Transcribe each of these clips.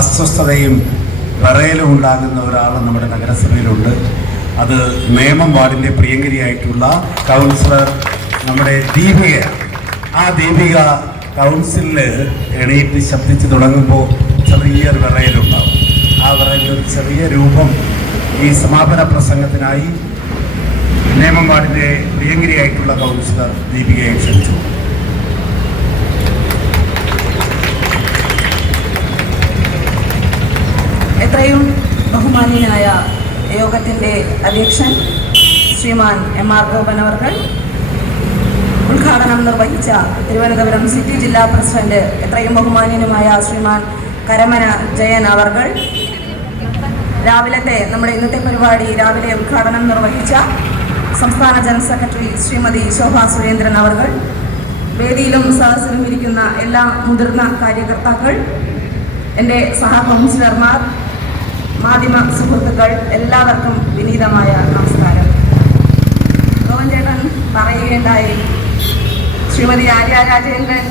അസ്വസ്ഥതയും വിറയലും ഉണ്ടാകുന്ന ഒരാൾ നമ്മുടെ നഗരസഭയിലുണ്ട്. അത് നേമം വാർഡിന്റെ പ്രിയങ്കരിയായിട്ടുള്ള കൗൺസിലർ നമ്മുടെ ദീപികയാണ് ആ ദീപിക കൗൺസിലിൽ എണീറ്റ് ശബ്ദിച്ച് തുടങ്ങുമ്പോൾ ചെറിയൊരു വിറയലുണ്ടാവും. ആ വിറയലിന്റെ ഒരു ചെറിയ രൂപം ഈ സമാപന പ്രസംഗത്തിനായി നേമം വാർഡിന്റെ പ്രിയങ്കരിയായിട്ടുള്ള കൗൺസിലർ ദീപികയെ ക്ഷണിച്ചു. എത്രയും ബഹുമാനീയനായ യോഗത്തിന്റെ അധ്യക്ഷൻ ശ്രീമാൻ എം ആർ ഗോപൻ അവർകൾ ഉദ്ഘാടനം നിർവഹിച്ച തിരുവനന്തപുരം സിറ്റി ജില്ലാ പ്രസിഡന്റ് എത്രയും ബഹുമാനീയനുമായ ശ്രീമാൻ കരമന ജയൻ അവർകൾ രാവിലത്തെ നമ്മുടെ ഇന്നത്തെ പരിപാടി രാവിലെ ഉദ്ഘാടനം നിർവഹിച്ച സംസ്ഥാന ജനറൽ സെക്രട്ടറി ശ്രീമതി ശോഭ സുരേന്ദ്രൻ അവർകൾ വേദിയിലും സദസ്സിലും ഇരിക്കുന്ന എല്ലാ മുതിർന്ന കാര്യകർത്താക്കൾ എന്റെ സഹ കൗൺസിലർമാർ മാധ്യമ സുഹൃത്തുക്കൾ എല്ലാവർക്കും വിനീതമായ നമസ്കാരം. ഗോവൻ ചേട്ടൻ പറയുകയുണ്ടായി ശ്രീമതി ആര്യ രാജേന്ദ്രൻ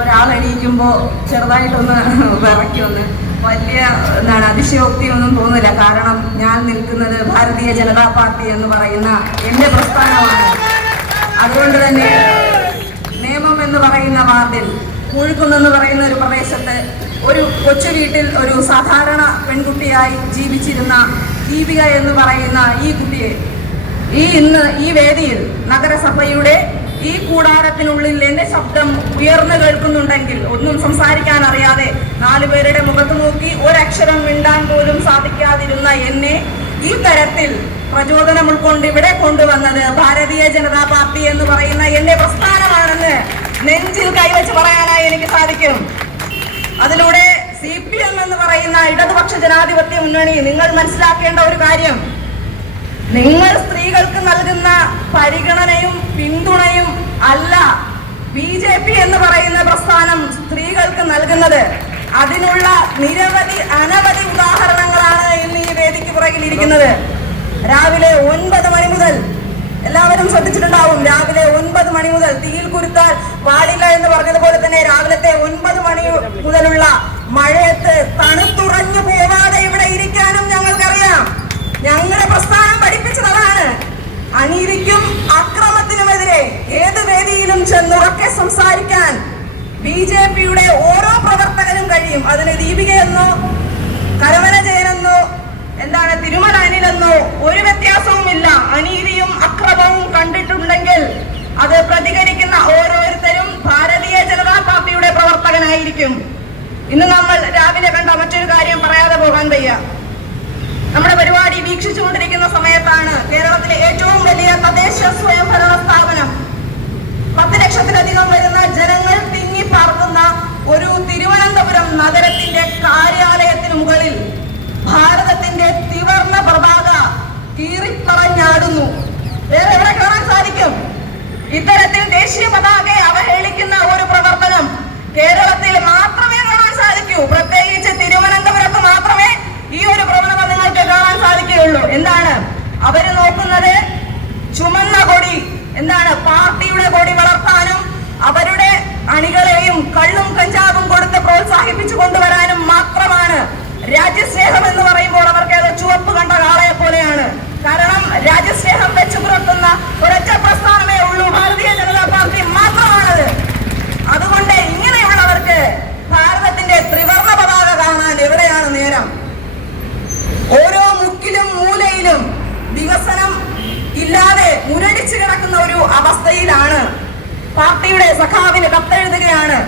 ഒരാൾ എണീക്കുമ്പോൾ ചെറുതായിട്ടൊന്ന് വിറയ്ക്കൊന്ന് വലിയ എന്താണ് അതിശയോക്തിയൊന്നും തോന്നില്ല കാരണം ഞാൻ നിൽക്കുന്നത് ഭാരതീയ ജനതാ പാർട്ടി എന്ന് പറയുന്ന എന്റെ പ്രസ്ഥാനമാണ്. അതുകൊണ്ട് തന്നെ നിയമം എന്ന് പറയുന്ന വാർഡിൽ മുഴുക്കുന്നെന്ന് പറയുന്ന ഒരു പ്രദേശത്ത് ഒരു കൊച്ചു വീട്ടിൽ ഒരു സാധാരണ പെൺകുട്ടിയായി ജീവിച്ചിരുന്ന ദീപിക എന്ന് പറയുന്ന ഈ കുട്ടിയെ ഈ ഇന്ന് ഈ വേദിയിൽ നഗരസഭയുടെ ഈ കൂടാരത്തിനുള്ളിൽ എന്റെ ശബ്ദം ഉയർന്നു കേൾക്കുന്നുണ്ടെങ്കിൽ ഒന്നും സംസാരിക്കാൻ അറിയാതെ നാലു പേരുടെ മുഖത്ത് നോക്കി ഒരക്ഷരം മിണ്ടാൻ പോലും സാധിക്കാതിരുന്ന എന്നെ ഈ തരത്തിൽ പ്രചോദനം ഉൾക്കൊണ്ട് ഇവിടെ കൊണ്ടുവന്നത് ഭാരതീയ ജനതാ പാർട്ടി എന്ന് പറയുന്ന എന്റെ പ്രസ്ഥാനമാണെന്ന് നെഞ്ചിൽ കൈവച്ച് പറയാനായി എനിക്ക് സാധിക്കും. അതിലൂടെ സി പി എം എന്ന് പറയുന്ന ഇടതുപക്ഷ ജനാധിപത്യ മുന്നണി നിങ്ങൾ മനസ്സിലാക്കേണ്ട ഒരു കാര്യം. നിങ്ങൾ സ്ത്രീകൾക്ക് നൽകുന്ന പരിഗണനയും പിന്തുണയും അല്ല ബി ജെ പി എന്ന് പറയുന്ന പ്രസ്ഥാനം സ്ത്രീകൾക്ക് നൽകുന്നത്. അതിനുള്ള നിരവധി അനവധി ഉദാഹരണങ്ങളാണ് ഇന്ന് ഈ വേദിക്ക് പുറകിൽ ഇരിക്കുന്നത്. രാവിലെ ഒൻപത് മണി മുതൽ എല്ലാവരും ശ്രദ്ധിച്ചിട്ടുണ്ടാവും. രാവിലെ ഒൻപത് മണി മുതൽ തീയിൽ കുരുത്താൽ പാടില്ല എന്ന് പറഞ്ഞതുപോലെ തന്നെ രാവിലത്തെ ഒൻപത് മണി മുതലുള്ള മഴയത്ത് തണുത്തുറഞ്ഞു പോവാതെ ഇവിടെ ഇരിക്കാനും ഞങ്ങൾക്കറിയാം. ഞങ്ങളുടെ പ്രസ്ഥാനം പഠിപ്പിച്ചത് അതാണ് അനീതിക്കും അക്രമത്തിനുമെതിരെ ഏത് വേദിയിലും ചെന്നുറക്കെ സംസാരിക്കാൻ ബി ജെ പിയുടെ ഓരോ പ്രവർത്തകനും കഴിയും. അതിന് ദീപികയെന്നോ കരവന ജയനെന്നോ എന്താണ് തിരുമല അനിലെന്നോ ഒരു വ്യത്യാസവുമില്ല. അനീതിയും അക്രമവും കണ്ടിട്ടുണ്ടെങ്കിൽ അത് പ്രതികരിക്കുന്ന ഓരോരുത്തരും ഭാരതീയ ജനതാ പാർട്ടിയുടെ പ്രവർത്തകനായിരിക്കും. ഇന്ന് നമ്മൾ രാവിലെ കണ്ട മറ്റൊരു കാര്യം പറയാതെ പോകാൻ വയ്യ. നമ്മുടെ പരിപാടി വീക്ഷിച്ചുകൊണ്ടിരിക്കുന്ന സമയത്താണ് കേരളത്തിലെ ഏറ്റവും വലിയ തദ്ദേശ സ്വയംഭരണ സ്ഥാപനം. പത്ത് ലക്ഷത്തിലധികം വരുന്ന ജനങ്ങൾ തിങ്ങി പാർക്കുന്ന ഒരു തിരുവനന്തപുരം നഗരത്തിന്റെ കാര്യാലയത്തിന് മുകളിൽ ഭാരതത്തിന്റെ തിവർണ പ്രഭാത കീറിപ്പറഞ്ഞാടുന്നു. വേറെ എവിടെ കാണാൻ സാധിക്കും? ഇത്തരത്തിൽ ദേശീയ പതാകയെ അവഹേളിക്കുന്ന ഒരു പ്രവർത്തനം കേരളത്തിൽ കാണാൻ പ്രത്യേകിച്ച് തിരുവനന്തപുരത്ത് മാത്രമേ ഈ ഒരു പ്രവണത നിങ്ങൾക്ക് കാണാൻ സാധിക്കുകയുള്ളൂ. എന്താണ്? അവർ നോക്കുന്നത് ചുമന്ന കൊടി. എന്താണ്? പാർട്ടിയുടെ കൊടി വളർത്താനും അവരുടെ അണികളെയും കള്ളും കഞ്ചാവും കൊടുത്ത് പ്രോത്സാഹിപ്പിച്ചു കൊണ്ടുവരാനും മാത്രമാണ് രാജ്യസ്നേഹം എന്ന് പറയുമ്പോൾ അവർക്ക് അത് ചുവപ്പ് കണ്ട കാളയെ പോലെയാണ്. കാരണം രാജ്യസ്നേഹം വെച്ചു പുലർത്തുന്ന ഒരൊറ്റ പ്രസ്ഥാനമേ ഉള്ളൂ. ഭാരതീയ ജനതാ പാർട്ടി മാത്രമാണത് അതുകൊണ്ട് ഇങ്ങനെയുള്ളവർക്ക് ഭാരതത്തിന്റെ ത്രിവർണ പതാക കാണാൻ എവിടെയാണ് നേരം ഓരോ മുക്കിലും മൂലയിലും വികസനം ഇല്ലാതെ മുരടിച്ചു കിടക്കുന്ന ഒരു അവസ്ഥയിലാണ് പാർട്ടിയുടെ സഖാവിന് കത്തെഴുതുകയാണ്.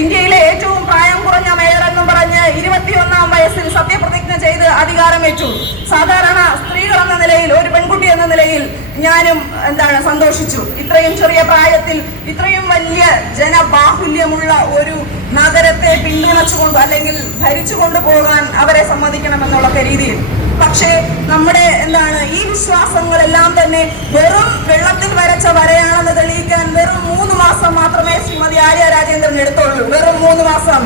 ഇന്ത്യയിലെ ഏറ്റവും പ്രായം കുറഞ്ഞ മേയർ എന്നും പറഞ്ഞ് ഇരുപത്തിയൊന്നാം വയസ്സിൽ സത്യപ്രതിജ്ഞ ചെയ്ത് അധികാരം വെച്ചു സാധാരണ സ്ത്രീകൾ എന്ന നിലയിൽ ഒരു പെൺകുട്ടി എന്ന നിലയിൽ ഞാനും എന്താണ് സന്തോഷിച്ചു. ഇത്രയും ചെറിയ പ്രായത്തിൽ ഇത്രയും വലിയ ജനബാഹുല്യമുള്ള ഒരു നഗരത്തെ പിന്തുണച്ചുകൊണ്ട് അല്ലെങ്കിൽ ഭരിച്ചുകൊണ്ട് പോകാൻ അവരെ സമ്മതിക്കണമെന്നുള്ളൊക്കെ രീതിയിൽ. പക്ഷേ നമ്മുടെ എന്താണ് ഈ വിശ്വാസങ്ങളെല്ലാം തന്നെ വെറും മാസം മാത്രമേ ശ്രീമതി ആര്യ രാജേന്ദ്രൻ എടുത്തുള്ളൂ. വെറും മൂന്ന് മാസം.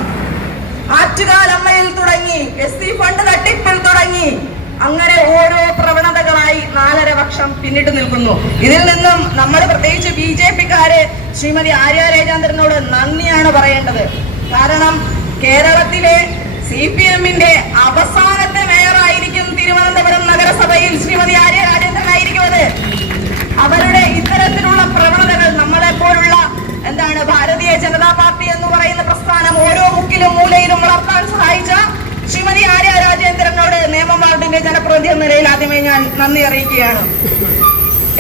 ആറ്റുകാലമ്മയിൽ തുടങ്ങി എസ് സി ഫണ്ട് തട്ടിപ്പിൽ തുടങ്ങി. അങ്ങനെ ഓരോ പ്രവണതകളായി നാലര വർഷം പിന്നിട്ട് നിൽക്കുന്നു. ഇതിൽ നിന്നും നമ്മൾ പ്രത്യേകിച്ച് ബി ജെ പിക്കാര് ശ്രീമതി ആര്യ രാജേന്ദ്രനോട് നന്ദിയാണ് പറയേണ്ടത്. കാരണം കേരളത്തിലെ സി പി എമ്മിന്റെ അവസാനത്തെ മേയറായിരിക്കും തിരുവനന്തപുരം നഗരസഭയിൽ ശ്രീമതി ആര്യ രാജേന്ദ്രനായിരിക്കും അത് അവരുടെ ഇത്തരത്തിലുള്ള പ്രവണതകൾ നമ്മളെപ്പോലുള്ള എന്താണ് ഭാരതീയ ജനതാ പാർട്ടി എന്ന് പറയുന്ന പ്രസ്ഥാനം ഓരോ മുക്കിലും മൂലയിലും വളർത്താൻ സഹായിച്ച ശ്രീമതി ആര്യ രാജേന്ദ്രനോട് നിയമം വാർഡിന്റെ ജനപ്രതിനിധി എന്ന നിലയിൽ ആദ്യമേ ഞാൻ നന്ദി അറിയിക്കുകയാണ്.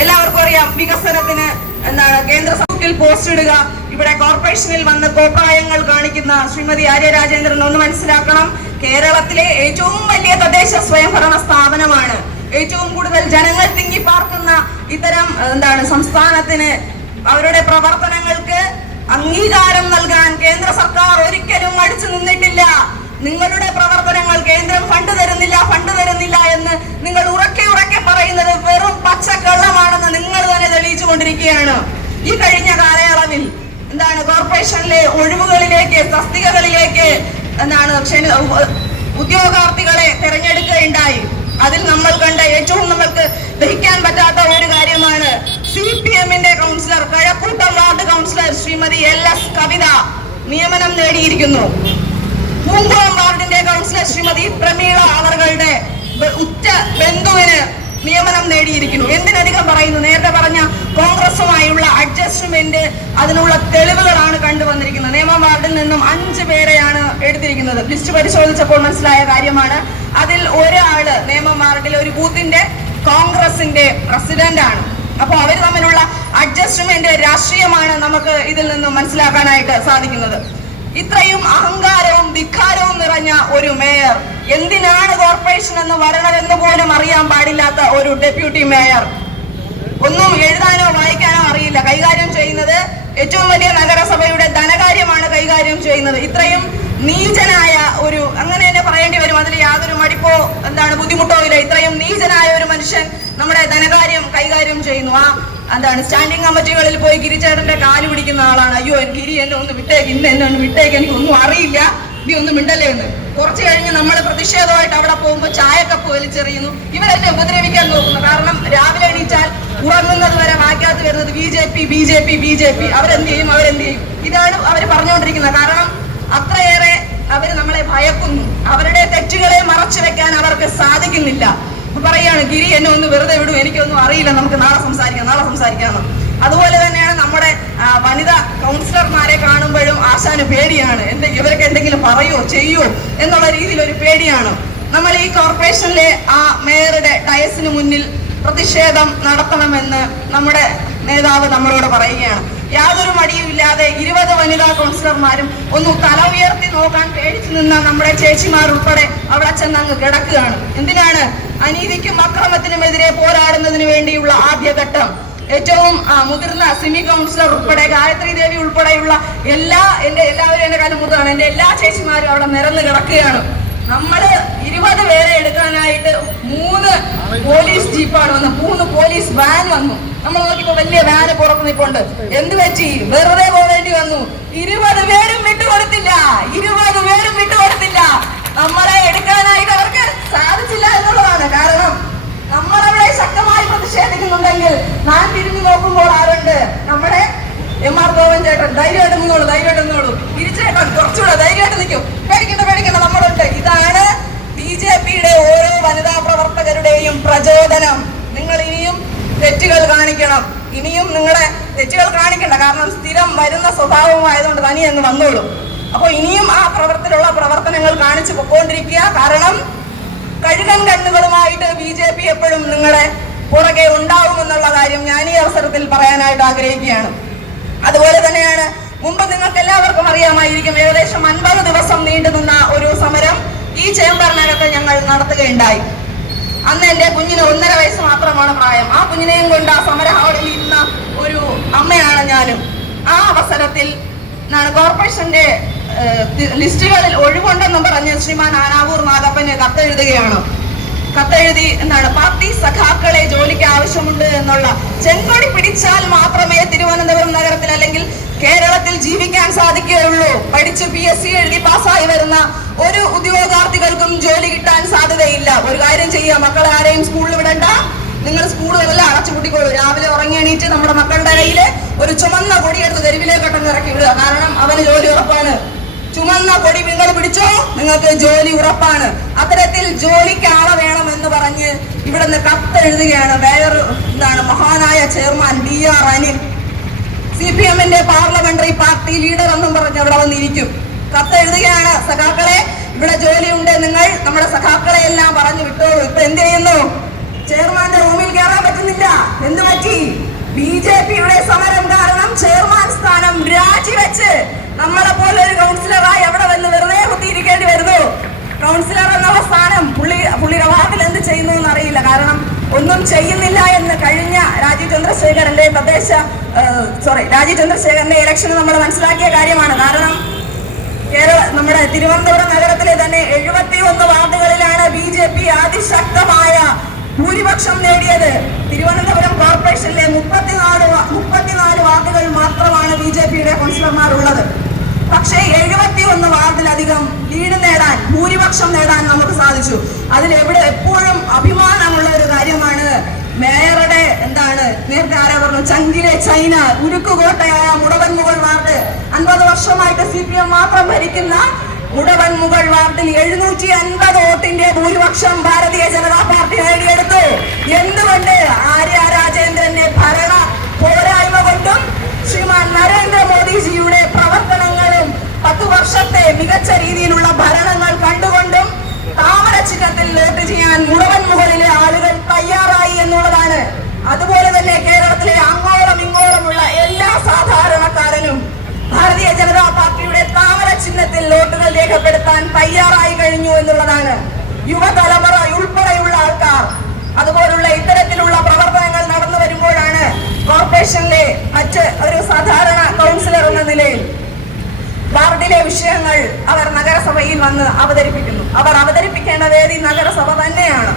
എല്ലാവർക്കും അറിയാം വികസനത്തിന് എന്താണ് കേന്ദ്ര സർക്കിൽ പോസ്റ്റ് ഇടുക. ഇവിടെ കോർപ്പറേഷനിൽ വന്ന് കോപ്രായങ്ങൾ കാണിക്കുന്ന ശ്രീമതി ആര്യ രാജേന്ദ്രൻ ഒന്ന് മനസ്സിലാക്കണം. കേരളത്തിലെ ഏറ്റവും വലിയ തദ്ദേശ സ്വയംഭരണ സ്ഥാപനമാണ്. ഏറ്റവും കൂടുതൽ ജനങ്ങൾ തിങ്ങി പാർക്കുന്ന ഇത്തരം എന്താണ് സംസ്ഥാനത്തിന് അവരുടെ പ്രവർത്തനങ്ങൾക്ക് അംഗീകാരം നൽകാൻ കേന്ദ്ര സർക്കാർ ഒരിക്കലും മടിച്ചു നിന്നിട്ടില്ല. നിങ്ങളുടെ പ്രവർത്തനങ്ങൾ കേന്ദ്രം ഫണ്ട് തരുന്നില്ല ഫണ്ട് തരുന്നില്ല എന്ന് നിങ്ങൾ ഉറക്കെ ഉറക്കെ പറയുന്നത് വെറും പച്ചക്കള്ളമാണെന്ന് നിങ്ങൾ തന്നെ തെളിയിച്ചു കൊണ്ടിരിക്കുകയാണ് ഈ കഴിഞ്ഞ കാലയളവിൽ എന്താണ് കോർപ്പറേഷനിലെ ഒഴിവുകളിലേക്ക് തസ്തികകളിലേക്ക് എന്താണ് ഉദ്യോഗാർത്ഥികളെ തെരഞ്ഞെടുക്കുകയുണ്ടായി. അതിൽ നമ്മൾ കണ്ട ഏറ്റവും നമ്മൾക്ക് ദഹിക്കാൻ പറ്റാത്ത ഒരു കാര്യമാണ് സി പി എമ്മിന്റെ councillor Kazhakkoottam ward councillor Shrimati L S Kavitha നിയമനം നേടിയിരിക്കുന്നു. പൂങ്കുളം വാർഡിന്റെ കൗൺസിലർ ശ്രീമതി പ്രമീള ബ- ഉറ്റ ബന്ധുവിന് നിയമനം നേടിയിരിക്കുന്നു. എന്തിനധികം പറയുന്നു? നേരത്തെ പറഞ്ഞ കോൺഗ്രസുമായുള്ള അഡ്ജസ്റ്റ്മെന്റ് അതിനുള്ള തെളിവുകളാണ് കണ്ടുവന്നിരിക്കുന്നത്. നിയമം വാർഡിൽ നിന്നും അഞ്ച് പേരെയാണ് എടുത്തിരിക്കുന്നത്. ലിസ്റ്റ് പരിശോധിച്ചപ്പോൾ മനസ്സിലായ കാര്യമാണ് അതിൽ ഒരാൾ നിയമം വാർഡിലെ ഒരു ബൂത്തിന്റെ കോൺഗ്രസിന്റെ പ്രസിഡന്റ് ആണ് അപ്പോൾ അവർ തമ്മിലുള്ള അഡ്ജസ്റ്റ്മെന്റ് രാഷ്ട്രീയമാണ് നമുക്ക് ഇതിൽ നിന്നും മനസ്സിലാക്കാനായിട്ട് സാധിക്കുന്നത്. ഇത്രയും അഹങ്കാരവും ധിക്കാരവും നിറഞ്ഞ ഒരു മേയർ എന്തിനാണ് കോർപ്പറേഷൻ എന്ന് വരണമെന്ന് പോലും അറിയാൻ പാടില്ലാത്ത ഒരു ഡെപ്യൂട്ടി മേയർ ഒന്നും എഴുതാനോ വായിക്കാനോ അറിയില്ല. കൈകാര്യം ചെയ്യുന്നത് ഏറ്റവും വലിയ നഗരസഭയുടെ ധനകാര്യമാണ് കൈകാര്യം ചെയ്യുന്നത്. ഇത്രയും നീചനായ ഒരു അങ്ങനെ തന്നെ പറയേണ്ടി വരും. അതിൽ യാതൊരു മടിപ്പോ എന്താണ് ബുദ്ധിമുട്ടോ ഇല്ല. ഇത്രയും നീചനായ ഒരു മനുഷ്യൻ നമ്മുടെ ധനകാര്യം കൈകാര്യം ചെയ്യുന്നു. ആ എന്താണ് സ്റ്റാൻഡിങ് കമ്മിറ്റികളിൽ പോയി ഗിരിച്ചേട്ടന്റെ കാൽ പിടിക്കുന്ന ആളാണ്. അയ്യോ ഗിരി എന്നെ ഒന്ന് വിട്ടേക്ക് ഇന്ന് എന്നെ ഒന്ന് വിട്ടേക്ക് എനിക്ക് ഒന്നും അറിയില്ല. നീ ഒന്നും മിണ്ടല്ലേ എന്ന്. കുറച്ച് കഴിഞ്ഞ് നമ്മൾ പ്രതിഷേധമായിട്ട് അവിടെ പോകുമ്പോൾ ചായക്കപ്പ് വലിച്ചെറിയുന്നു. ഇവരെന്നെ ഉപദ്രവിക്കാൻ നോക്കുന്നു. കാരണം രാവിലെ എണീച്ചാൽ ഉറങ്ങുന്നത് വരെ വായിക്കാത്ത വരുന്നത് B J P B J P B J P. അവരെന്ത് ചെയ്യും അവരെന്ത് ചെയ്യും? ഇതാണ് അവർ പറഞ്ഞുകൊണ്ടിരിക്കുന്നത്. കാരണം അത്രയേറെ അവർ നമ്മളെ ഭയക്കുന്നു. അവരുടെ തെറ്റുകളെ മറച്ചു വെക്കാൻ അവർക്ക് സാധിക്കുന്നില്ല. പറയാണ് ഗിരി എന്നെ ഒന്ന് വെറുതെ വിടും എനിക്കൊന്നും അറിയില്ല നമുക്ക് നാളെ സംസാരിക്കാം നാളെ സംസാരിക്കാമെന്ന് അതുപോലെ തന്നെയാണ് നമ്മുടെ വനിതാ കൗൺസിലർമാരെ കാണുമ്പോഴും ആശാന് പേടിയാണ്. എന്ത് ഇവർക്ക് എന്തെങ്കിലും പറയോ ചെയ്യോ എന്നുള്ള രീതിയിൽ ഒരു പേടിയാണ്. നമ്മൾ ഈ കോർപ്പറേഷനിലെ ആ മേയറുടെ ഡയസിന് മുന്നിൽ പ്രതിഷേധം നടത്തണമെന്ന് നമ്മുടെ നേതാവ് നമ്മളോട് പറയുകയാണ്. യാതൊരു മടിയുമില്ലാതെ ഇരുപത് വനിതാ കൗൺസിലർമാരും ഒന്ന് തല ഉയർത്തി നോക്കാൻ പേടിച്ചു നിന്ന നമ്മുടെ ചേച്ചിമാർ ഉൾപ്പെടെ അവിടെ ചെന്ന് അങ്ങ് കിടക്കുകയാണ്. എന്തിനാണ് അനീതിക്കും അക്രമത്തിനുമെതിരെ പോരാടുന്നതിന് വേണ്ടിയുള്ള ആദ്യഘട്ടം. ഏറ്റവും മുതിർന്ന സിമി കൗൺസിലർ ഉൾപ്പെടെ ഗായത്രി ദേവി ഉൾപ്പെടെയുള്ള എല്ലാ എന്റെ എല്ലാവരും എന്റെ കാലം മുതാണ് എല്ലാ ചേച്ചിമാരും അവിടെ നിരന്ന് കിടക്കുകയാണ്. നമ്മൾ ഇരുപത് പേരെ എടുക്കാനായിട്ട് മൂന്ന് പോലീസ് ജീപ്പാണ് വന്നത്. മൂന്ന് പോലീസ് വാൻ വന്നു. നമ്മൾ നോക്കിയപ്പോ വലിയ വാന് പുറത്ത് നിൽപ്പുണ്ട് എന്ത് വെച്ചി വെറുതെ പോകേണ്ടി വന്നു. ഇരുപത് പേരും വിട്ടുകൊടുത്തില്ല. ഇരുപത് പേരും വിട്ടുകൊടുത്തില്ല. നമ്മളെ എടുക്കാനായിട്ട് അവർക്ക് സാധിച്ചില്ല എന്നുള്ളതാണ് കാരണം. നമ്മളവിടെ ശക്തമായി പ്രതിഷേധിക്കുന്നുണ്ടെങ്കിൽ ഞാൻ തിരിഞ്ഞു നോക്കുമ്പോൾ ആരുണ്ട്? നമ്മുടെ എം ആർ ഗോവൻ ചേട്ടൻ. ധൈര്യമായിട്ട് നിന്നോളൂ ധൈര്യമായിട്ട് നിന്നോളൂ. തിരിച്ചേട്ടൻ കുറച്ചുകൂടെ ധൈര്യമായിട്ട് നിൽക്കും. പേടിക്കണ്ട പേടിക്കണ്ട നമ്മളുണ്ട്. ഇതാണ് ബി ജെ പിയുടെ ഓരോ വനിതാ പ്രവർത്തകരുടെയും പ്രചോദനം. നിങ്ങൾ ഇനിയും തെറ്റുകൾ കാണിക്കണം. ഇനിയും നിങ്ങളെ തെറ്റുകൾ കാണിക്കണ്ട. കാരണം സ്ഥിരം വരുന്ന സ്വഭാവമായതുകൊണ്ട് തനി എന്ന് വന്നോളൂ. അപ്പൊ ഇനിയും ആ പ്രവർത്തനമുള്ള പ്രവർത്തനങ്ങൾ കാണിച്ചു പൊക്കോണ്ടിരിക്കുക. കാരണം കഴുകൻ കണ്ണുകളുമായിട്ട് ബി ജെ പി എപ്പോഴും നിങ്ങളെ പുറകെ ഉണ്ടാവുമെന്നുള്ള കാര്യം ഞാൻ ഈ അവസരത്തിൽ പറയാനായിട്ട് ആഗ്രഹിക്കുകയാണ്. അതുപോലെ തന്നെയാണ് മുമ്പ് നിങ്ങൾക്ക് എല്ലാവർക്കും അറിയാമായിരിക്കും ഏകദേശം അൻപത് ദിവസം നീണ്ടു നിന്ന ഒരു സമരം ഈ ചേംബറിനകത്ത് ഞങ്ങൾ നടത്തുകയുണ്ടായി. അന്ന് എന്റെ കുഞ്ഞിന് ഒന്നര വയസ്സ് മാത്രമാണ് പ്രായം. ആ കുഞ്ഞിനെയും കൊണ്ട് ആ സമര ഹാളിൽ ഇരുന്ന ഒരു അമ്മയാണ് ഞാനും. ആ അവസരത്തിൽ കോർപ്പറേഷന്റെ ലിസ്റ്റുകളിൽ ഒഴിവുണ്ടെന്നും പറഞ്ഞ് ശ്രീമാൻ ആനാവൂർ നാഗപ്പന് കത്തെഴുതുകയാണ്. കത്തെഴുതി എന്താണ് പാർട്ടി സഖാക്കളെ ജോലിക്ക് ആവശ്യമുണ്ട് എന്നുള്ള ചെങ്കൊടി പിടിച്ചാൽ മാത്രമേ തിരുവനന്തപുരം നഗരത്തിൽ അല്ലെങ്കിൽ കേരളത്തിൽ ജീവിക്കാൻ സാധിക്കുകയുള്ളൂ. പഠിച്ച് പി എസ് സി എഴുതി പാസ്സായി വരുന്ന ഒരു ഉദ്യോഗാർത്ഥികൾക്കും ജോലി കിട്ടാൻ സാധ്യതയില്ല. ഒരു കാര്യം ചെയ്യുക മക്കളെ ആരെയും സ്കൂളിൽ വിടണ്ട. നിങ്ങൾ സ്കൂളുകളെല്ലാം അടച്ചു പൂട്ടിക്കോളൂ. രാവിലെ ഉറങ്ങി എണീറ്റ് നമ്മുടെ മക്കളുടെ കയ്യിൽ ഒരു ചുമന്ന കൊടിയെടുത്ത് തെരുവിലേക്കട്ടം ഇറക്കി വിടുക. കാരണം അവന് ജോലി ഉറപ്പാണ്. ചുമന്ന കൊടി നിങ്ങൾ പിടിച്ചോ? നിങ്ങൾക്ക് ജോലി ഉറപ്പാണ്. അത്തരത്തിൽ ജോലിക്ക് ആളെ വേണമെന്ന് പറഞ്ഞ് ഇവിടുന്ന് കത്തെഴുതുകയാണ് മേയർ എന്താണ് മഹാനായ chairman B R Anil. C P എമ്മിന്റെ പാർലമെന്ററി പാർട്ടി ലീഡർ എന്നും പറഞ്ഞ് അവിടെ വന്നിരിക്കും. കത്തെഴുതുകയാണ് സഖാക്കളെ ഇവിടെ ജോലിയുണ്ട് നിങ്ങൾ. നമ്മുടെ സഖാക്കളെ എല്ലാം പറഞ്ഞു വിട്ടോളൂ. ഇപ്പൊ എന്ത് ചെയ്യുന്നു? ചെയർമാന്റെ റൂമിൽ കയറാൻ പറ്റുന്നില്ല. എന്ത് പറ്റി? ബി ജെ പിയുടെ സമരം കാരണം ചെയർമാൻ സ്ഥാനം രാജിവെച്ച് നമ്മളെ പോലെ ഒരു കൗൺസിലറായി അവിടെ വന്ന് വെറുതെ കുത്തിയിരിക്കേണ്ടി വരുന്നു. കൗൺസിലർ എന്നുള്ള സ്ഥാനം പുള്ളി പുള്ളിയുടെ വാർഡിൽ എന്ത് ചെയ്യുന്നു എന്ന് അറിയില്ല കാരണം ഒന്നും ചെയ്യുന്നില്ല എന്ന് കഴിഞ്ഞ രാജീവ് ചന്ദ്രശേഖരന്റെ തദ്ദേശ സോറി രാജീവ് ചന്ദ്രശേഖരന്റെ ഇലക്ഷൻ നമ്മൾ മനസ്സിലാക്കിയ കാര്യമാണ്. കാരണം കേരള നമ്മുടെ തിരുവനന്തപുരം നഗരത്തിലെ തന്നെ എഴുപത്തി ഒന്ന് വാർഡുകളിലാണ് ബി ജെ പി അതിശക്തമായ ഭൂരിപക്ഷം നേടിയത് തിരുവനന്തപുരം കോർപ്പറേഷനിലെ മുപ്പത്തിനാല് മുപ്പത്തിനാല് വാർഡുകൾ മാത്രമാണ് ബി ജെ പിയുടെ കൗൺസിലർമാർ ഉള്ളത് പക്ഷേ എഴുപത്തി ഒന്ന് വാർഡിലധികം ലീഡ് നേടാൻ ഭൂരിപക്ഷം നേടാൻ നമുക്ക് സാധിച്ചു. അതിൽ എവിടെ എപ്പോഴും അഭിമാനമുള്ള ഒരു കാര്യമാണ് മേയറുടെ എന്താണ് നേരത്തെ ആരാ പറഞ്ഞു ചങ്കിലെ ചൈന ഉരുക്കുകോട്ടയായ മുടവൻ മുകൾ വാർഡ് അൻപത് വർഷമായിട്ട് സി പി എം മാത്രം ഭരിക്കുന്ന മുടവൻ മുകൾ വാർഡിൽ എഴുന്നൂറ്റി അൻപത് വോട്ടിന്റെ ഭൂരിപക്ഷം ഭാരതീയ ജനതാ പാർട്ടി നേടിയെടുത്തു. എന്തുകൊണ്ട് ആര്യ രാജേന്ദ്രന്റെ ഭരണ പോരായ്മ കൊണ്ടും ശ്രീമാൻ നരേന്ദ്രമോദിജിയുടെ പ്രവർത്തനങ്ങളും പത്തു വർഷത്തെ മികച്ച രീതിയിലുള്ള ഭരണങ്ങൾ കണ്ടുകൊണ്ടും താമര ചിഹ്നത്തിൽ വോട്ട് ചെയ്യാൻ മുടവൻ മുകളിലെ ആളുകൾ തയ്യാറായി എന്നുള്ളതാണ്. അതുപോലെ തന്നെ കേരളത്തിലെ അങ്ങോളം ഇങ്ങോളമുള്ള എല്ലാ സാധാരണക്കാരനും ഭാരതീയ ജനതാ പാർട്ടിയുടെ താമര ചിഹ്നത്തിൽ വോട്ടുകൾ രേഖപ്പെടുത്താൻ തയ്യാറായി കഴിഞ്ഞു എന്നുള്ളതാണ് യുവതലമുറ ഉൾപ്പെടെയുള്ള ആൾക്കാർ. അതുപോലുള്ള ഇത്തരത്തിലുള്ള പ്രവർത്തനങ്ങൾ നടന്നു വരുമ്പോഴാണ് കോർപ്പറേഷനിലെ മറ്റ് ഒരു സാധാരണ കൗൺസിലർ എന്ന നിലയിൽ വാർഡിലെ വിഷയങ്ങൾ അവർ നഗരസഭയിൽ വന്ന് അവതരിപ്പിക്കുന്നു. അവർ അവതരിപ്പിക്കേണ്ട വേദി നഗരസഭ തന്നെയാണ്.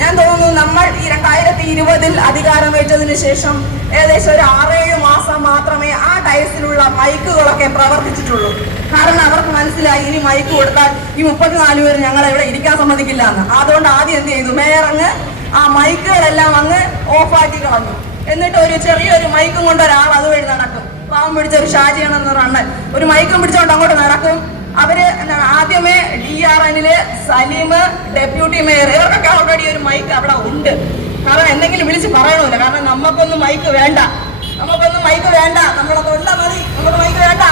ഞാൻ തോന്നുന്നു നമ്മൾ ഈ രണ്ടായിരത്തി ഇരുപതിൽ അധികാരമേറ്റതിനു ശേഷം ഏകദേശം ഒരു ആറേഴ് മാസം മാത്രമേ ആ ടൈസിലുള്ള മൈക്കുകളൊക്കെ പ്രവർത്തിച്ചിട്ടുള്ളൂ. കാരണം അവർക്ക് മനസ്സിലായി ഇനി മൈക്ക് കൊടുത്താൽ ഈ മുപ്പത്തിനാല് പേര് ഞങ്ങളെ ഇവിടെ ഇരിക്കാൻ സമ്മതിക്കില്ല എന്ന്. അതുകൊണ്ട് ആദ്യം എന്ത് ചെയ്തു? മേയർ അങ്ങ് ആ മൈക്കുകളെല്ലാം അങ്ങ് ഓഫാക്കി കളഞ്ഞു. എന്നിട്ട് ഒരു ചെറിയൊരു മൈക്കും കൊണ്ട് ഒരാൾ അതുവഴി നടക്കും. പാവം പിടിച്ച ഒരു ഷാജിയാണെന്ന് പറഞ്ഞ് ഒരു മൈക്കും പിടിച്ചോണ്ട് അങ്ങോട്ട് നടക്കും. അവർ എന്താണ് ആദ്യമേ D R Anil Saleem deputy mayor ഇവർക്കൊക്കെ ഓൾറെഡി ഒരു മൈക്ക് അവിടെ ഉണ്ട്. കാരണം എന്തെങ്കിലും വിളിച്ച് പറയണമല്ലോ. കാരണം നമുക്കൊന്നും മൈക്ക് വേണ്ട. നമുക്കൊന്നും മൈക്ക് വേണ്ട. നമ്മളെ തൊണ്ട മതി. നമുക്ക് മൈക്ക് വേണ്ട.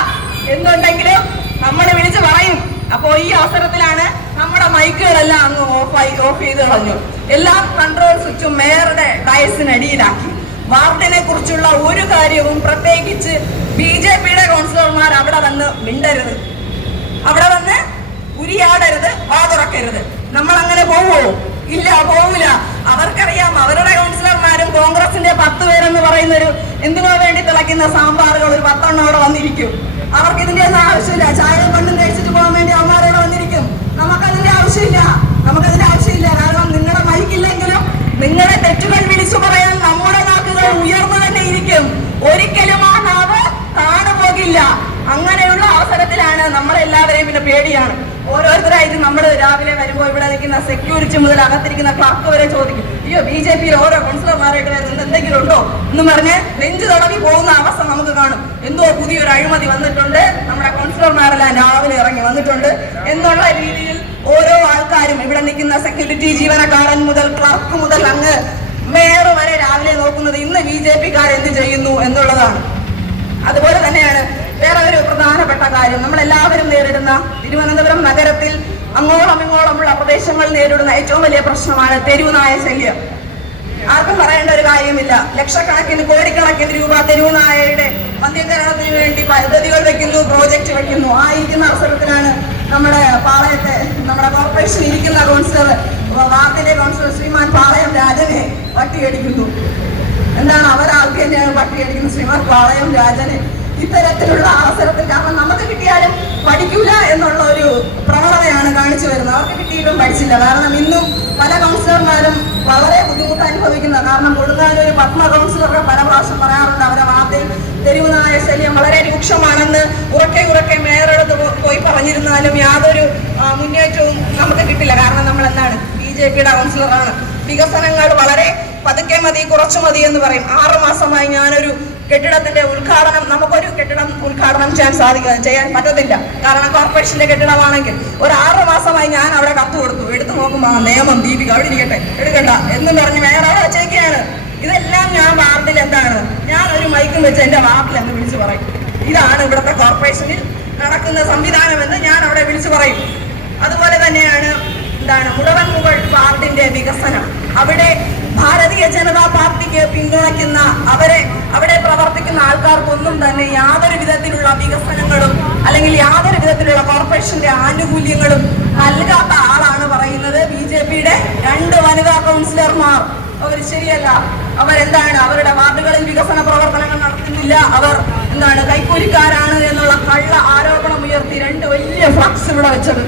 എന്നുണ്ടെങ്കിലും നമ്മളെ വിളിച്ച് പറയും. അപ്പോ ഈ അവസരത്തിലാണ് നമ്മുടെ മൈക്കുകളെല്ലാം അങ്ങ് ഓഫായി ഓഫ് ചെയ്ത് കളഞ്ഞു. എല്ലാം കൺട്രോൾ സ്വിച്ചും മേയറുടെ ഡയസിനടിയിലാക്കി വാർഡിനെ കുറിച്ചുള്ള ഒരു കാര്യവും പ്രത്യേകിച്ച് ബി ജെ പിയുടെ കൗൺസിലർമാർ അവിടെ വന്ന് മിണ്ടരുത്. അവിടെ വന്ന് ഉരിയാടരുത് വാതുറക്കരുത്. നമ്മൾ അങ്ങനെ പോവോ ഇല്ല പോവില്ല. അവർക്കറിയാം അവരുടെ കൗൺസിലർമാരും കോൺഗ്രസിന്റെ പത്ത് പേരെന്ന് പറയുന്ന ഒരു എന്തിനോ വേണ്ടി തിളയ്ക്കുന്ന സാമ്പാറുകൾ ഒരു പത്തെണ്ണം അവിടെ വന്നിരിക്കും? അവർക്ക് ഇതിന്റെ ഒന്നും ആവശ്യമില്ല. ചായയും കണ്ണും കഴിച്ചിട്ട് പോകാൻ വേണ്ടി അവന്മാരോട് വന്നിരിക്കും. നമുക്കതിന്റെ ആവശ്യമില്ല. നമുക്കതിന്റെ ആവശ്യമില്ല. കാരണം നിങ്ങളുടെ മൈക്കില്ലെങ്കിലും നിങ്ങളെ തെറ്റുകൾ വിളിച്ചു പറയാൻ നമ്മുടെ നാക്കുകൾ ഉയർന്നു തന്നെ ഇരിക്കും. ഒരിക്കലും ആ നാവ് താണു പോകില്ല അങ്ങനെയുള്ള അവസരത്തിലാണ് നമ്മളെല്ലാവരെയും പിന്നെ പേടിയാണ്. ഓരോരുത്തരായിട്ട് നമ്മൾ രാവിലെ വരുമ്പോൾ ഇവിടെ നിൽക്കുന്ന സെക്യൂരിറ്റി മുതൽ അകത്തിരിക്കുന്ന ക്ലർക്ക് വരെ ചോദിക്കും അയ്യോ ബി ജെ പിയിൽ ഓരോ കൗൺസിലർമാരായിട്ട് വരുന്നത് എന്തെങ്കിലും ഉണ്ടോ എന്ന് പറഞ്ഞ് നെഞ്ച് തുടങ്ങി പോകുന്ന അവസ്ഥ നമുക്ക് കാണും. എന്തോ പുതിയൊരു അഴിമതി വന്നിട്ടുണ്ട്. നമ്മുടെ കൗൺസിലർമാരെല്ലാം രാവിലെ ഇറങ്ങി വന്നിട്ടുണ്ട്. എന്നുള്ള രീതിയിൽ ഓരോ ആൾക്കാരും ഇവിടെ നിൽക്കുന്ന സെക്യൂരിറ്റി ജീവനക്കാരൻ മുതൽ ക്ലർക്ക് മുതൽ അങ്ങ് മേയർ വരെ രാവിലെ നോക്കുന്നത് ഇന്ന് ബി ജെ പിക്കാർ എന്ത് ചെയ്യുന്നു എന്നുള്ളതാണ്. അതുപോലെ തന്നെയാണ് വേറെ ഒരു പ്രധാനപ്പെട്ട കാര്യം. നമ്മൾ എല്ലാവരും നേരിടുന്ന തിരുവനന്തപുരം നഗരത്തിൽ അങ്ങോളം ഇങ്ങോളമുള്ള പ്രദേശങ്ങൾ നേരിടുന്ന ഏറ്റവും വലിയ പ്രശ്നമാണ് തെരുവുനായ ശല്യം. ആർക്കും പറയേണ്ട ഒരു കാര്യമില്ല. ലക്ഷക്കണക്കിന് കോടിക്കണക്കിന് രൂപ തെരുവുനായയുടെ വന്ധ്യകരണത്തിന് വേണ്ടി പദ്ധതികൾ വെക്കുന്നു പ്രോജക്റ്റ് വെക്കുന്നു. ആ ഇരിക്കുന്ന അവസരത്തിലാണ് നമ്മുടെ പാളയത്തെ നമ്മുടെ കോർപ്പറേഷൻ ഇരിക്കുന്ന കൗൺസിലർ വാർഡിലെ കൗൺസിലർ ശ്രീമാൻ പാളയം രാജനെ പട്ടിയടിക്കുന്നു. എന്താണ് അവരാൾക്ക് തന്നെയാണ് പട്ടിയടിക്കുന്നത്? ശ്രീമാൻ പാളയം രാജനെ. ഇത്തരത്തിലുള്ള അവസരത്തിൽ കാരണം നമുക്ക് കിട്ടിയാലും പഠിക്കൂല എന്നുള്ള ഒരു പ്രവണതയാണ് കാണിച്ചു വരുന്നത്. അവർക്ക് കിട്ടിയിട്ടും പഠിച്ചില്ല. കാരണം ഇന്നും പല കൗൺസിലർമാരും വളരെ ബുദ്ധിമുട്ട് അനുഭവിക്കുന്ന കാരണം കൊടുങ്ങാനൊരു പത്മ കൗൺസിലറുടെ പല പ്രാവശ്യം പറയാറുണ്ട് അവരെ വാർത്തയിൽ തെരുവുനായ ശല്യം വളരെ രൂക്ഷമാണെന്ന് ഉറക്കെ ഉറക്കെ മേയറെടുത്ത് പോയി പറഞ്ഞിരുന്നാലും യാതൊരു മുന്നേറ്റവും നമുക്ക് കിട്ടില്ല. കാരണം നമ്മൾ എന്താണ് ബി ജെ പിയുടെ കൗൺസിലറാണ് വികസനങ്ങൾ വളരെ പതുക്കെ മതി കുറച്ചു മതി എന്ന് പറയും. ആറു മാസമായി ഞാനൊരു കെട്ടിടത്തിന്റെ ഉദ്ഘാടനം നമുക്കൊരു കെട്ടിടം ഉദ്ഘാടനം ചെയ്യാൻ സാധിക്കുക ചെയ്യാൻ പറ്റത്തില്ല. കാരണം കോർപ്പറേഷന്റെ കെട്ടിടമാണെങ്കിൽ ഒരു ആറ് മാസമായി ഞാൻ അവിടെ കത്ത് കൊടുത്തു. എടുത്തു നോക്കുമ്പോൾ ആ നിയമം ദീപിക അവിടെ ഇരിക്കട്ടെ എടുക്കണ്ട എന്ന് പറഞ്ഞ് വേറെ അവിടെ വെച്ചേക്കാണ് ഇതെല്ലാം ഞാൻ വാർഡിൽ എന്താണ്? ഞാൻ ഒരു മൈക്കും വെച്ച് എന്റെ വാർഡിൽ എന്ന് വിളിച്ചു പറയും. ഇതാണ് ഇവിടുത്തെ കോർപ്പറേഷനിൽ നടക്കുന്ന സംവിധാനം എന്ന് ഞാൻ അവിടെ വിളിച്ചു പറയും. അതുപോലെ തന്നെയാണ് എന്താണ് മുടവൻ മുകൾ വാർഡിന്റെ വികസനം. അവിടെ ഭാരതീയ ജനതാ പാർട്ടിക്ക് പിന്തുണയ്ക്കുന്ന അവരെ അവിടെ പ്രവർത്തിക്കുന്ന ആൾക്കാർക്കൊന്നും തന്നെ യാതൊരു വിധത്തിലുള്ള വികസനങ്ങളും അല്ലെങ്കിൽ യാതൊരു വിധത്തിലുള്ള കോർപ്പറേഷന്റെ ആനുകൂല്യങ്ങളും നൽകാത്ത ആളാണ് പറയുന്നത് ബി ജെ പിയുടെ രണ്ട് വനിതാ കൗൺസിലർമാർ. അവർ ശരിയല്ല. അവരെന്താണ്? അവരുടെ വാർഡുകളിൽ വികസന പ്രവർത്തനങ്ങൾ നടത്തുന്നില്ല. അവർ എന്താണ് കൈക്കൂലിക്കാരാണ് എന്നുള്ള കള്ള ആരോപണം ഉയർത്തി രണ്ട് വലിയ ഫ്ലക്സ് ഇവിടെ വെച്ചത്.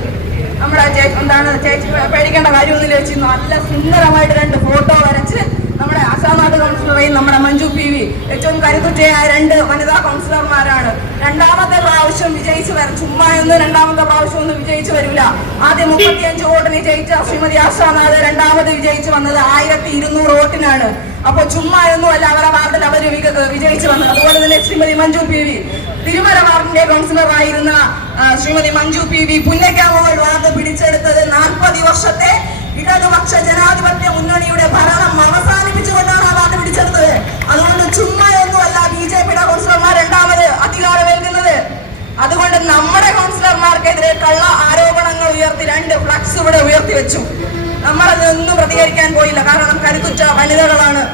നമ്മുടെ ചേച്ചി എന്താണ് ചേച്ചി പേടിക്കേണ്ട കാര്യമൊന്നുമില്ല വെച്ച് നല്ല സുന്ദരമായിട്ട് രണ്ട് ഫോട്ടോ വരച്ച് നമ്മുടെ ആശാനാട് കൗൺസിലറേയും നമ്മുടെ മഞ്ജു പി വി ഏറ്റവും കരുത്തുറ്റയായ രണ്ട് വനിതാ കൗൺസിലർമാരാണ് രണ്ടാമത്തെ പ്രാവശ്യം വിജയിച്ചു വരും ചുമ്മാ ഒന്നും രണ്ടാമത്തെ പ്രാവശ്യം ഒന്നും വിജയിച്ചു വരില്ല. ആദ്യം മുപ്പത്തിയഞ്ച് വോട്ടിന് ജയിച്ച ശ്രീമതി ആശാനാഥ് രണ്ടാമത് വിജയിച്ചു വന്നത് ആയിരത്തി ഇരുന്നൂറ് വോട്ടിനാണ്. അപ്പൊ ചുമ്മാ ഒന്നും അല്ല അവരുടെ വാർഡിൽ അവർ വിജയിച്ചു വന്നത്. അതുപോലെ തന്നെ ശ്രീമതി മഞ്ജു പി വി തിരുമല വാർഡിന്റെ കൗൺസിലറായിരുന്ന Shrimati Manju P V Punnakkamugal ward പിടിച്ചെടുത്തത് നാൽപ്പത് വർഷത്തെ ഇടതുപക്ഷ ജനാധിപത്യ മുന്നണിയുടെ ഭരണം അവസാനിപ്പിച്ചുകൊണ്ടാണ് ആ വാർഡ് പിടിച്ചെടുത്തത്. അതുകൊണ്ട് ചുമ്മാ ഒന്നുമല്ല ബി ജെ പിയുടെ കൗൺസിലർമാർ രണ്ടാമത് അധികാരമേൽക്കുന്നത്. അതുകൊണ്ട് നമ്മുടെ കൗൺസിലർമാർക്കെതിരെ കള്ള ആരോപണങ്ങൾ ഉയർത്തി രണ്ട് ഫ്ലക്സ് ഇവിടെ ഉയർത്തി വെച്ചു. നമ്മളതൊന്നും പ്രതികരിക്കാൻ പോയില്ല. കാരണം കരുത്തുറ്റ വനിതകളാണ്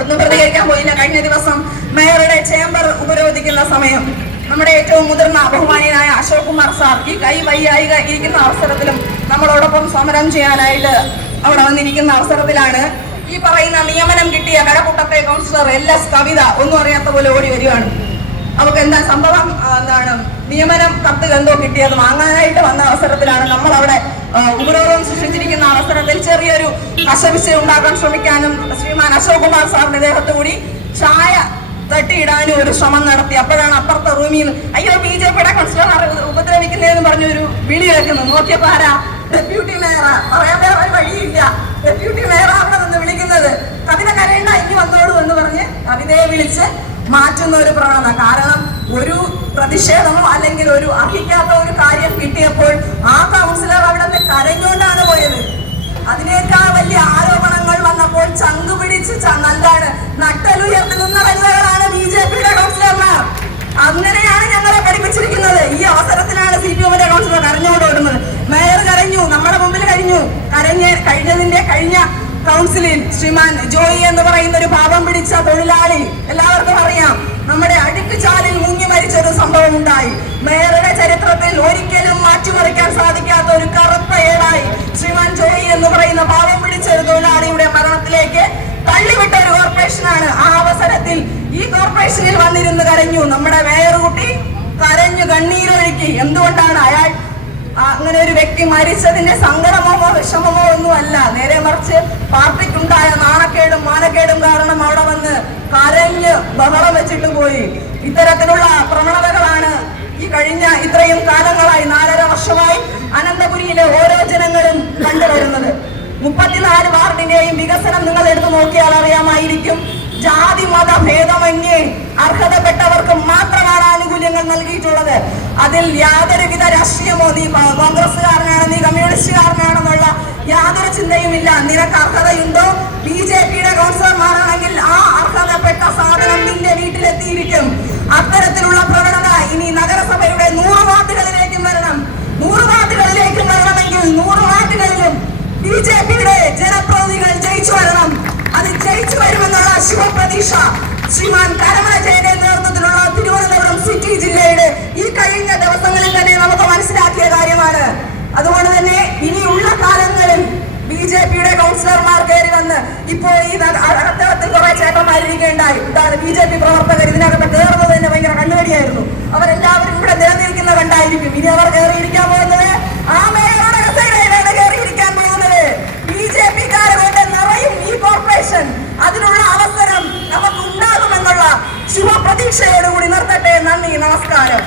ഒന്നും പ്രതികരിക്കാൻ പോയില്ല. കഴിഞ്ഞ ദിവസം മേയറുടെ ചേംബർ ഉപരോധിക്കുന്ന സമയം നമ്മുടെ ഏറ്റവും മുതിർന്ന ബഹുമാനിയനായ അശോക് കുമാർ സാർ ഈ കൈ വയ്യായിക ഇരിക്കുന്ന അവസരത്തിലും നമ്മളോടൊപ്പം സമരം ചെയ്യാനായിട്ട് അവിടെ വന്നിരിക്കുന്ന അവസരത്തിലാണ് ഈ പറയുന്ന നിയമനം കിട്ടിയ കടക്കുട്ടത്തെ കൗൺസിലർ എൽ എസ് കവിത ഒന്നും അറിയാത്ത പോലെ ഓടി വരികയാണ്. അവർക്ക് എന്താ സംഭവം എന്താണ്? നിയമനം കത്ത് എന്തോ കിട്ടിയത് വാങ്ങാനായിട്ട് വന്ന അവസരത്തിലാണ് നമ്മൾ അവിടെ ഉപരോധം സൃഷ്ടിച്ചിരിക്കുന്ന അവസരത്തിൽ ചെറിയൊരു കശവിശ ഉണ്ടാക്കാൻ ശ്രമിക്കാനും ശ്രീമാൻ അശോക് കുമാർ സാറിന്റെ ദേഹത്ത് കൂടി ചായ തട്ടിയിടാനും ഒരു ശ്രമം നടത്തി. അപ്പോഴാണ് അപ്പുറത്തെ റൂമിൽ നിന്ന് അയ്യോ ബി ജെ പിയുടെ കൗൺസിലർ ഉപദ്രവിക്കുന്നതെന്ന് പറഞ്ഞ ഒരു വിളി കേൾക്കുന്നത് നോക്കിയപ്പോ ആരാ? ഡെപ്യൂട്ടി മേയറാ പറയാൻ വേറെ വഴിയില്ല. ഡെപ്യൂട്ടി മേയറാണ് നിന്ന് വിളിക്കുന്നത്. കവിത കരയണ്ട ഇനി വന്നോളൂ എന്ന് പറഞ്ഞ് കവിതയെ വിളിച്ച് മാറ്റുന്ന ഒരു പ്രവണത. കാരണം ഒരു പ്രതിഷേധമോ അല്ലെങ്കിൽ ഒരു അർഹിക്കാത്ത ഒരു കാര്യം കിട്ടിയപ്പോൾ ആ കൗൺസിലർ അവിടെ നിന്ന് കരഞ്ഞുകൊണ്ടാണ് പോയത്. അതിനേക്കാൾ വലിയ ആരോപണങ്ങൾ വന്നപ്പോൾ ചങ്കു പിടിച്ച് നല്ലാണ് നട്ടലുയർത്തി നിന്ന വനിതകളാണ് ബി ജെ പിയുടെ കൗൺസിലർമാർ അങ്ങനെയാണ് ഞങ്ങളെ പഠിപ്പിച്ചിരിക്കുന്നത്. ഈ അവസരത്തിലാണ് സി പി എമ്മിന്റെ കൗൺസിലർ കരഞ്ഞുകൊണ്ട് ഓടുന്നത്. മേയർ കരഞ്ഞു നമ്മുടെ മുമ്പിൽ കഴിഞ്ഞു. കരഞ്ഞ കഴിഞ്ഞതിന്റെ കഴിഞ്ഞ കൗൺസിലിൽ ശ്രീമാൻ ജോയി എന്ന് പറയുന്ന ഒരു പാപം പിടിച്ച തൊഴിലാളി. എല്ലാവർക്കും അറിയാം. നമ്മുടെ അടുക്കുചാലിൽ ഒരു സംഭവം ഉണ്ടായി മേയറുടെ ചരിത്രത്തിൽ ഒരിക്കലും മാറ്റിമറിക്കാൻ സാധിക്കാത്ത ഒരു കറുത്ത ഏടായി ശ്രീമാൻ ജോയി എന്ന് പറയുന്ന പാവം പിടിച്ച ഒരു തൊഴിലാളിയുടെ മരണത്തിലേക്ക് തള്ളിവിട്ട ഒരു കോർപ്പറേഷനാണ്. ആ അവസരത്തിൽ ഈ കോർപ്പറേഷനിൽ വന്നിരുന്ന് കരഞ്ഞു. നമ്മുടെ വേറുകുട്ടി കരഞ്ഞു കണ്ണീരൊഴുക്കി. എന്തുകൊണ്ടാണ് അയാൾ അങ്ങനെ ഒരു വ്യക്തി മരിച്ചതിന്റെ സങ്കടമോ വിഷമമോ ഒന്നും അല്ല നേരെ മറിച്ച് പാർട്ടിക്കുണ്ടായ നാണക്കേടും മാനക്കേടും കാരണം അവിടെ വന്ന് കരഞ്ഞ് ബഹളം വെച്ചിട്ട് പോയി. ഇത്തരത്തിലുള്ള പ്രവണതകളാണ് ഈ കഴിഞ്ഞ ഇത്രയും കാലങ്ങളായി നാലര വർഷമായി അനന്തപുരിയിലെ ഓരോ ജനങ്ങളും കണ്ടുവരുന്നത്. മുപ്പത്തിനാല് വാർഡിന്റെയും വികസനം നിങ്ങൾ എടുത്തു നോക്കിയാൽ അറിയാമായിരിക്കും. ജാതി മത ഭേദമന്യേ അർഹതപ്പെട്ടവർക്ക് മാത്രമാണ് ആനുകൂല്യങ്ങൾ നൽകിയിട്ടുള്ളത്. അതിൽ യാതൊരുവിധ രാഷ്ട്രീയമോ നീ കോൺഗ്രസ്സുകാരനാണോ നീ കമ്മ്യൂണിസ്റ്റുകാരനാണെന്നുള്ള യാതൊരു ചിന്തയുമില്ല നിനക്ക് അർഹതയുണ്ടോ? ബി ജെ പിയുടെ കൗൺസിലർമാരാണെങ്കിൽ ആ അർഹതപ്പെട്ട സാധനം നിന്റെ വീട്ടിലെത്തിയിരിക്കും. അത്തരത്തിലുള്ള പ്രവണത ഇനി നഗരസഭയുടെ നൂറ് വാർഡുകളിലേക്കും വരണം. നൂറ് വാർഡുകളിലേക്കും വരണമെങ്കിൽ നൂറ് വാർഡുകളിലും ബി ജെ പിയുടെ ജനപ്രതിനിധികൾ ജയിച്ചു വരണം. അത് ജയിച്ചു വരുമെന്നുള്ള ശുഭപ്രതീക്ഷ. ശ്രീമാൻ കരമന ജയന്റെ നേതൃത്വത്തിലുള്ള തിരുവനന്തപുരം സിറ്റി ജില്ലയുടെ ഈ കഴിഞ്ഞ ദിവസങ്ങളിൽ തന്നെ നമുക്ക് മനസ്സിലാക്കിയ കാര്യമാണ്. അതുകൊണ്ട് തന്നെ ഇനിയുള്ള കാലങ്ങളിൽ ബി ജെ പിയുടെ കൗൺസിലർമാർ കയറി വന്ന് ഇപ്പോൾ ഈ അത്തരത്തിൽ കുറെ ചേട്ടന്മാരിരിക്കേണ്ടായി. ഇതാണ് ബി ജെ പി പ്രവർത്തകർ ഇതിനകത്ത് കയറുന്നത് തന്നെ ഭയങ്കര കണ്ണുകടിയായിരുന്നു. അവരെല്ലാവരും ഇവിടെ നിലനിൽക്കുന്ന കണ്ടായിരിക്കും. ഇനി അവർ കയറിയിരിക്കാൻ പോകുന്നത് ആ മേയറുടെ കോർപ്പറേഷൻ അതിനുള്ള അവസരം നമുക്ക് ഉണ്ടാകുമെന്നുള്ള ശുഭപ്രതീക്ഷയോടുകൂടി നിർത്തട്ടെ. നന്ദി നമസ്കാരം.